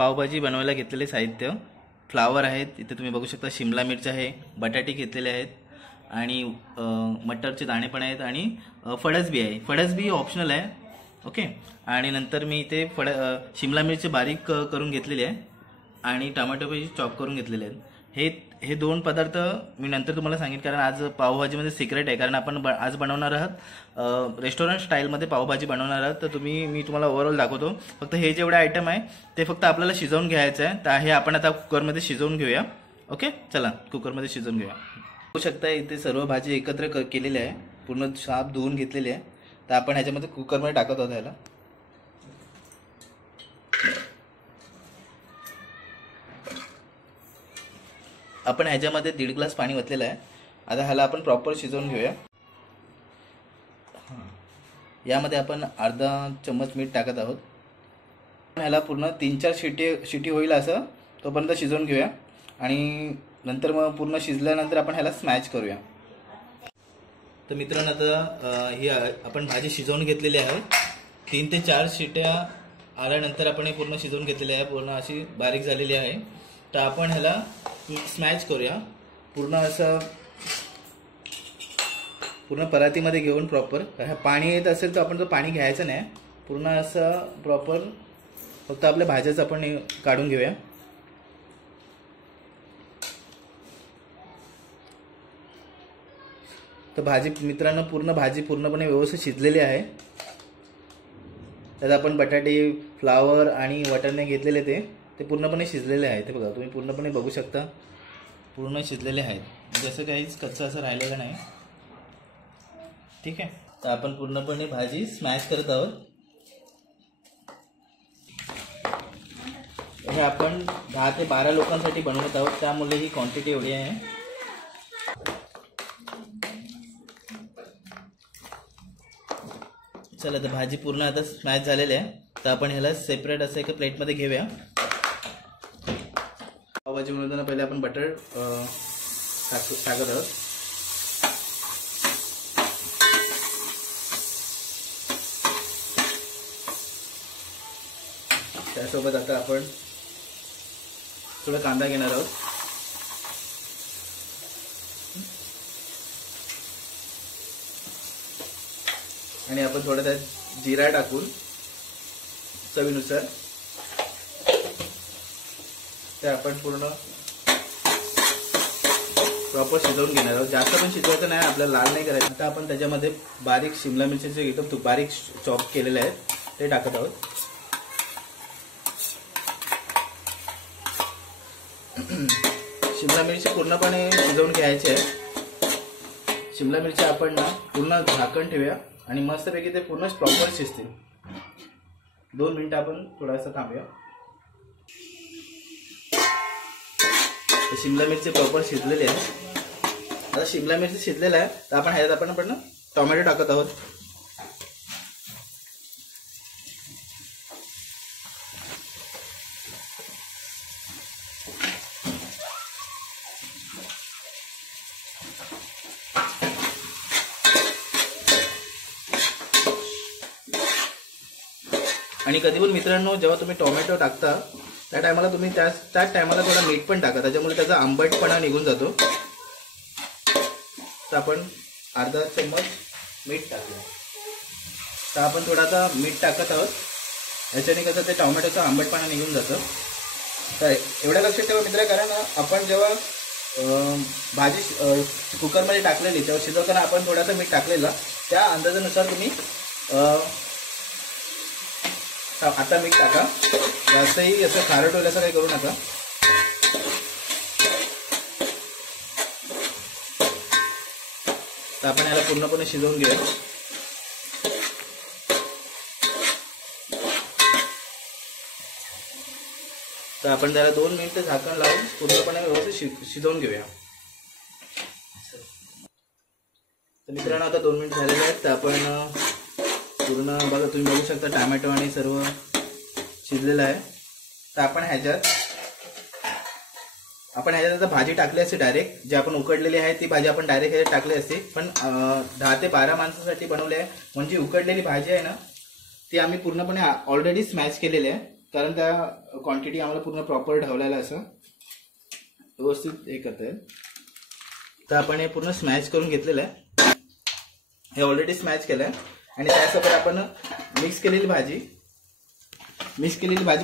पावभाजी बनवायला घेतलेले साहित्य फ्लावर आहेत, इथे तुम्ही बघू शकता शिमला मिर्च आहे, बटाटे घेतलेले आहेत आणि मटरचे दाणे पण आहेत आणि फणसबी आहे. फणसबी ऑप्शनल आहे. ओके. आणि नंतर मी इथे शिमला मिरची बारीक करून घेतलेली आहे आणि टोमॅटो पण चॉप करून घेतलेले आहेत. हे दोन पदार्थ मी नंतर तुम्हाला सांगेन, कारण आज पावभाजीमध्ये सिक्रेट आहे. कारण आपण आज बनवणार आहात रेस्टॉरंट स्टाईलमध्ये पावभाजी बनवणार आहात. तर मी तुम्हाला ओव्हरऑल दाखवतो. फक्त हे जेवढे आयटम आहे ते फक्त आपल्याला शिजवून घ्यायचं आहे. तर हे आपण आता कुकरमध्ये शिजवून घेऊया. ओके, चला कुकरमध्ये शिजवून घेऊया. बघू शकता इथे सर्व भाजी एकत्र केलेली आहे, पूर्ण साफ धुवून घेतलेली आहे. तर आपण ह्याच्यामध्ये कुकरमध्ये टाकत आहोत. ह्याला आपण ह्याच्यामध्ये 1.5 ग्लास पाणी ओतलेलं आहे. आता ह्याला आपण प्रॉपर शिजवून घेऊया. यामध्ये आपण अर्धा चम्मच मीठ टाकत आहोत. ह्याला पूर्ण 3-4 शिटी होईल असं तोपर्यंत शिजवून घेऊया आणि नंतर मग पूर्ण शिजल्यानंतर आपण ह्याला स्मॅश करूया. तर मित्रांनो, आता ही आपण भाजी शिजवून घेतलेली आहे. 3 ते 4 शिट्या आल्यानंतर आपण हे पूर्ण शिजवून घेतलेली आहे, पूर्ण अशी बारीक झालेली आहे. तर आपण ह्याला स्मॅश करूया पूर्ण असं, पूर्ण परातीमध्ये घेऊन प्रॉपर. पाणी येत असेल तर आपण तो पाणी घ्यायचं नाही, पूर्ण असं प्रॉपर फक्त आपल्या भाज्याच आपण काढून घेऊया. तर भाजी मित्रांनो, भाजी पूर्णपणे व्यवस्थित शिजलेली आहे. त्यात आपण बटाटे, फ्लावर आणि वाटाणे घेतलेले ते पूर्णपणे शिजलेले आहेत. ते बघा, तुम्ही पूर्णपणे बघू शकता, पूर्ण शिजलेले आहेत. म्हणजे असं काहीच कच्चं असं राहिलेलं नाही. ठीक आहे. तर आपण पूर्णपणे भाजी स्मॅश करत आहोत. हे आपण 10 ते 12 लोकांसाठी बनवत आहोत, त्यामुळे ही क्वांटिटी एवढी आहे. चला, तर भाजी पूर्ण आता स्मॅश झालेली आहे. तर आपण ह्याला सेपरेट असं एका प्लेटमध्ये घेऊया. पावभाजी बनवताना पहिले आपण बटर टाकत आहोत. त्यासोबत आता आपण थोडा कांदा घेणार आहोत. आणि आपण थोडा त्यात जिरा टाकून चवीनुसार ते आपण पूर्ण प्रॉपर शिजवून घेणार आहोत. जास्त पण शिजवायचं नाही, आपल्याला लाल नाही करायचं. आता आपण त्याच्यामध्ये बारीक शिमला मिरचीचे एकदम बारीक चॉप केलेले आहेत ते टाकत आहोत. शिमला मिरची पूर्णपणे शिजवून घ्यायची आहे. शिमला मिरची आपण ना पूर्ण झाकण ठेवूया आणि मस्तपैकी ते पूर्ण प्रॉपर शिजतील. 2 मिनिटं आपण थोडासा थांबूया. शिमला मिरची प्रॉपर शिजलेली आहे. आता शिमला मिरची शिजलेला आहे, तर आपण ह्याच्यात आपण टोमॅटो टाकत आहोत. आणि कधी पण मित्रांनो, जेव्हा तुम्ही टोमॅटो टाकता त्या टायमाला तुम्ही त्याच टायमाला थोडा मीठ पण टाका, त्याच्यामुळे त्याचा आंबटपणा निघून जातो. तर आपण अर्धा चम्मच मीठ टाकूया. तर आपण थोडासा मीठ टाकत आहोत, याच्याने कसं ते टोमॅटोचा आंबटपणा निघून जातं. तर एवढ्या लक्षात ठेवा मित्र, कारण आपण जेव्हा भाजी कुकरमध्ये टाकलेली तेव्हा शिजवताना आपण थोडासा मीठ टाकलेला, त्या अंदाजानुसार तुम्ही आता मीठ टाका. जास्तही असं खारट होईल असं काही करू नका. तर आपण याला पूर्णपणे शिजवून घेऊया. तर आपण त्याला 2 मिनिटं झाकण लावून पूर्णपणे व्यवस्थित शिजवून घेऊया. तर मित्रांनो, आता 2 मिनिट झालेले आहेत. तर आपण पूर्ण बघा, तुम्ही बघू शकता टोमॅटो आणि सर्व शिजलेलं आहे. तर आपण ह्याच्यात आता भाजी टाकली असते डायरेक्ट, जी आपण उकडलेली आहे ती भाजी आपण डायरेक्ट ह्याच्यात टाकली असते. पण 10 ते 12 माणसासाठी बनवली आहे, म्हणजे उकडलेली भाजी आहे ना ती आम्ही पूर्णपणे ऑलरेडी स्मॅश केलेली आहे. कारण त्या क्वांटिटी आम्हाला पूर्ण प्रॉपर ढवलायला असं व्यवस्थित हे करता येईल. तर आपण हे पूर्ण स्मॅश करून घेतलेलं आहे. हे ऑलरेडी स्मॅश केलं आहे आणि त्यासोबत आपण मिक्स केलेली भाजी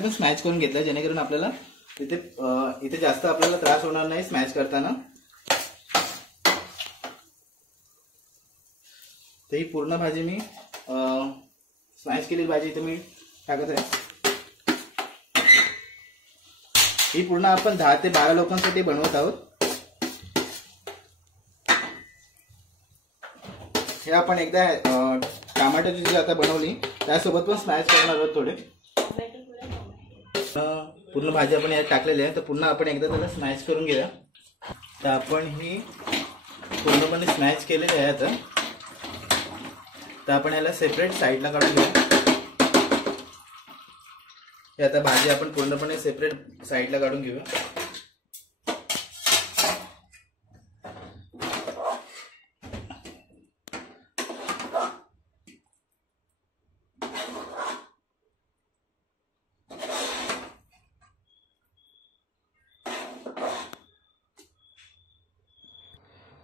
पण स्मॅश करून घेतलं, जेणेकरून आपल्याला इथे जास्त आपल्याला त्रास होणार नाही स्मॅश करताना. तर ही पूर्ण भाजी मी स्मॅश केलेली भाजी इथे मी टाकत आहे. ही पूर्ण आपण 10 ते 12 लोकांसाठी बनवत आहोत. हे आपण एकदा टमाटोची जी आता बनवली त्यासोबत पण स्मॅश करणार आहोत थोडे. पूर्ण भाजी आपण यात टाकलेली आहे, तर पुन्हा आपण एकदा त्याला स्मॅश करून घेऊया. तर आपण ही पूर्णपणे स्मॅश केलेली आहे आता. तर आपण याला सेपरेट साईडला काढून घेऊया. हे आता भाजी आपण पूर्णपणे सेपरेट साईडला काढून घेऊया.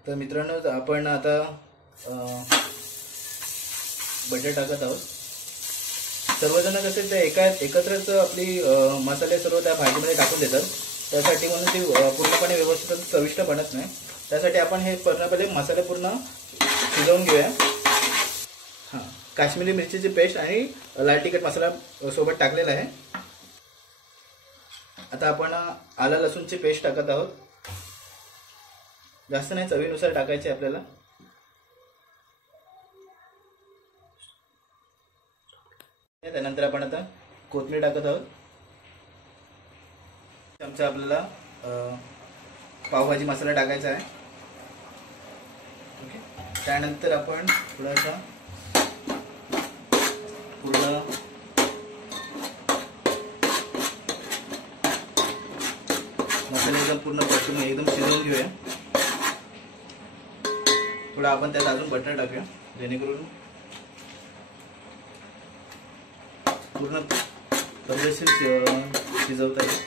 तर मित्रांनो, आपण आता बटर टाकत आहोत. सर्वजण कसे ते एकत्रच आपली मसाले सर्व त्या भाजीमध्ये टाकून देतात, त्यासाठी म्हणून ती पूर्णपणे व्यवस्थित चविष्ट बनत नाही. त्यासाठी आपण हे पूर्णपणे मसाले पूर्ण शिजवून घेऊया. हां, काश्मीरी मिरचीची पेस्ट आणि लाल तिखट मसाला सोबत टाकलेला आहे. आता आपण आलं लसूणची पेस्ट टाकत आहोत. जास्त नाही, चवीनुसार टाकायचे आपल्याला. त्यानंतर आपण आता कोथिंबीर टाकत आहोत. चमचा आपल्याला पावभाजी मसाला टाकायचा आहे. ओके, त्यानंतर आपण थोडासा पूर्ण मसाला पूर्ण परतून एकदम शिजवून घेऊया. थोडं आपण त्यात अजून बटर टाकूया, जेणेकरून पूर्ण पद्धतशीर शिजवता येईल.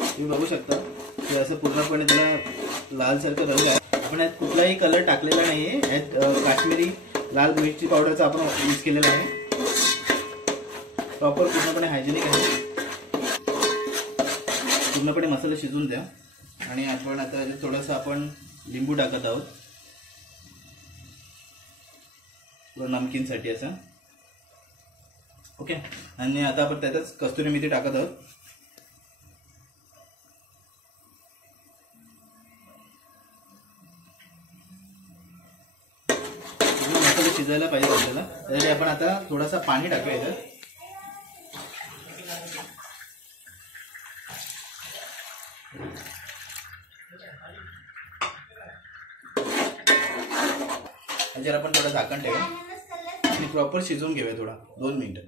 तुम्ही बघू शकता की असं पूर्णपणे त्याला लालसारखं रंग आहे. आपण यात कुठलाही कलर टाकलेला नाहीये. यात काश्मीरी लाल मिरची पावडरचा आपण यूज केलेला आहे. प्रॉपर पूर्णपणे हायजेनिक आहे. पूर्णपणे मसाला शिजवून द्या. आणि आपण आता थोडंसं आपण लिंबू टाकत आहोत नमकीनसाठी असं. ओके, आणि आता आपण त्यातच कस्तुरी मेथी टाकत आहोत. मसाला शिजायला पाहिजे आपल्याला, त्यासाठी आपण आता थोडासा पाणी टाकूया याच्यात. याच्यावर आपण थोडं झाकण ठेवूया आणि प्रॉपर शिजवून घेऊया थोडा 2 मिनिटं.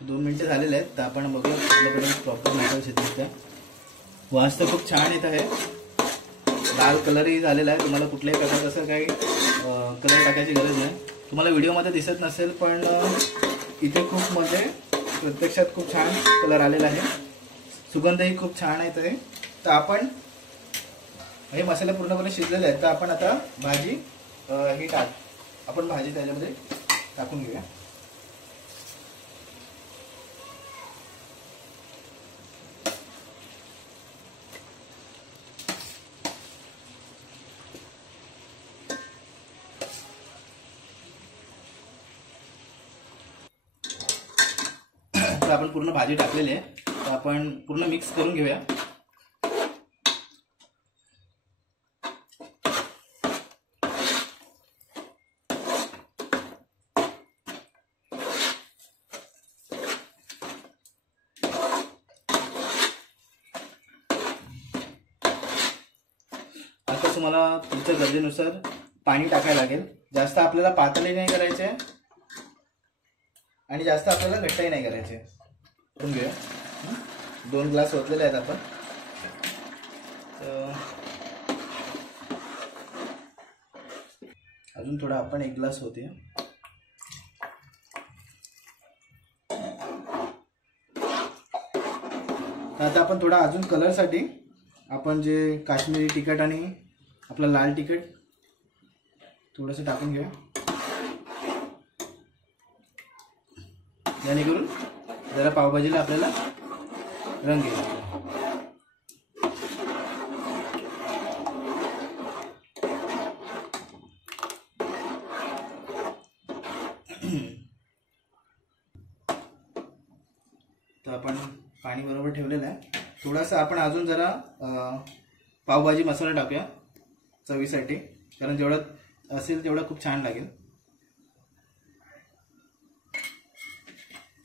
2 मिनिटं झालेले आहेत. तर आपण बघूया आपल्याकडे प्रॉपर मसाला शिजवत आहे. वास तर खूप छान येत आहे. लाल कलरही झालेला आहे. तुम्हाला कुठल्याही प्रकारचं असं काही कलर टाकायची गरज नाही. तुम्हाला व्हिडिओमध्ये दिसत नसेल, पण इथे खूप म्हणजे प्रत्यक्षात खूप छान कलर आलेला आहे. सुगंधही खूप छान येत आहे. तर आपण हे मसाले पूर्णपणे शिजलेले आहेत. तर आपण आता भाजी आपण भाजी त्याच्यामध्ये टाकून घेऊया. तर आपण पूर्ण भाजी टाकलेली आहे. तर आपण पूर्ण मिक्स करून घेऊया. आता तुम्हाला तुमच्या गरजेनुसार पाणी टाकायला लागेल. जास्त आपल्याला पातळही नाही करायचे आणि जास्त आपल्याला घट्टही नाही करायचे. करून घेऊया. 2 ग्लास ओतलेले आहेत आपण. अजून थोडा आपण 1 ग्लास होते. आता आपण थोडा अजून कलरसाठी आपण जे काश्मीरी तिखट आणि आपलं लाल तिखट थोडंसं टाकून घेऊया, जेणेकरून जरा पावभाजीला आपल्याला रंग येईल. तर आपण पाणी बरोबर ठेवलेलं आहे. थोडासा आपण अजून जरा पावभाजी मसाला टाकूया चवीसाठी, कारण जेवढं असेल तेवढं खूप छान लागेल.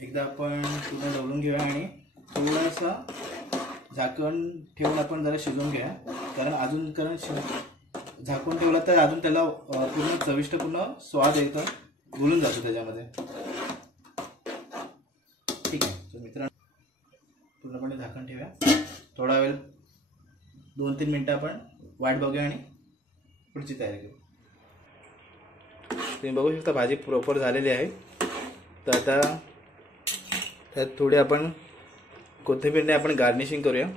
एकदा आपण पूर्ण ढवळून घेऊया आणि थोडासा झाकण ठेवून आपण जरा शिजवून घेऊया, कारण झाकून ठेवलं तर अजून त्याला पूर्ण चविष्ट पूर्ण स्वाद येतो, घुलून जातो त्याच्यामध्ये. ठीक आहे. तर मित्रांनो पूर्णपणे झाकण ठेवूया, थोडा वेळ 2-3 मिनटं आपण वाट बघूया आणि पुढची तयारी करू. तुम्ही बघू शकता भाजी प्रॉपर झालेली आहे. तर आता त्यात थोडी आपण कोथिंबीरने आपण गार्निशिंग करूया.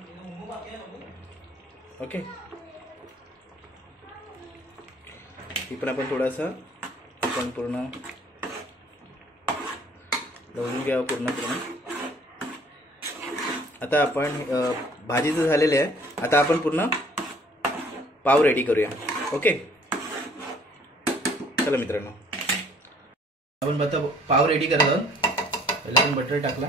ओके, ही पण आपण थोडासा आपण पूर्ण ढवळून घ्यावं पूर्ण. आता आपण भाजीचं झालेलं आहे. आता आपण पूर्ण पाव रेडी करूया. ओके, चला मित्रांनो, आपण आता पाव रेडी करत आहोत. पहिले आपण बटर टाकला,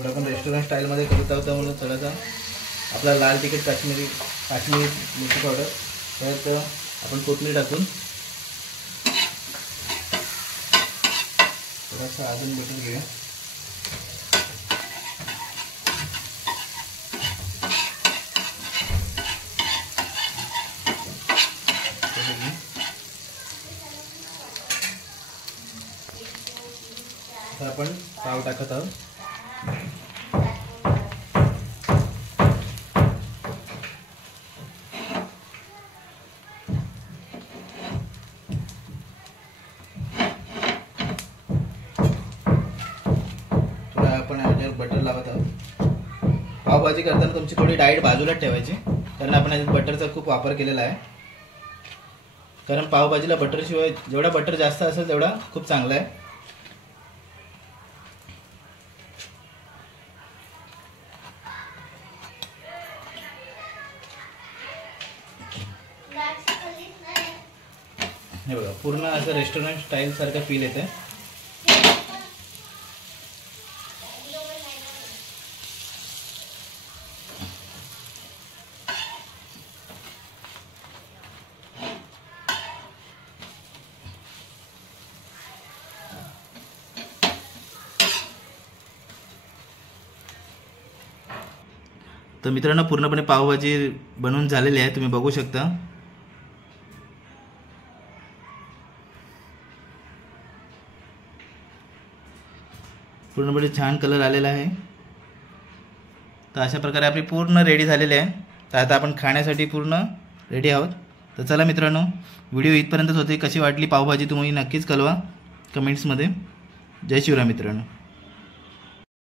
आपण रेस्टॉरंट स्टाईलमध्ये करत आहोत, म्हणून थोडासा आपला लाल तिखट काश्मीरी मिरची पावडर, त्यात आपण कोथिंबीर टाकून थोडासा अजून बटर घेऊया. आपण पाव टाकत आहोत. थोडा आपण याच्यावर बटर लावत आहोत. पावभाजी करताना तुमची थोडी डाएट बाजूला ठेवायची, कारण आपण याच्यात बटरचा खूप वापर केलेला आहे. कारण पावभाजीला बटर शिवाय जेवढा बटर जास्त असेल तेवढा खूप चांगला आहे. हे बघा, पूर्ण असं रेस्टॉरंट स्टाईल सारखं फील येते. तर मित्रांनो, पूर्णपणे पावभाजी बनवून झालेली आहे, तुम्ही बघू शकता. पूर्णपणे छान कलर आलेला आहे. तर अशा प्रकारे आपली पूर्ण रेडी झालेली आहे. तर आता आपण खाण्यासाठी पूर्ण रेडी आहोत. तर चला मित्रांनो, व्हिडिओ इथपर्यंतच होते. कशी वाटली पावभाजी तुम्ही नक्कीच कळवा कमेंट्समध्ये. जय शिवराय मित्रांनो.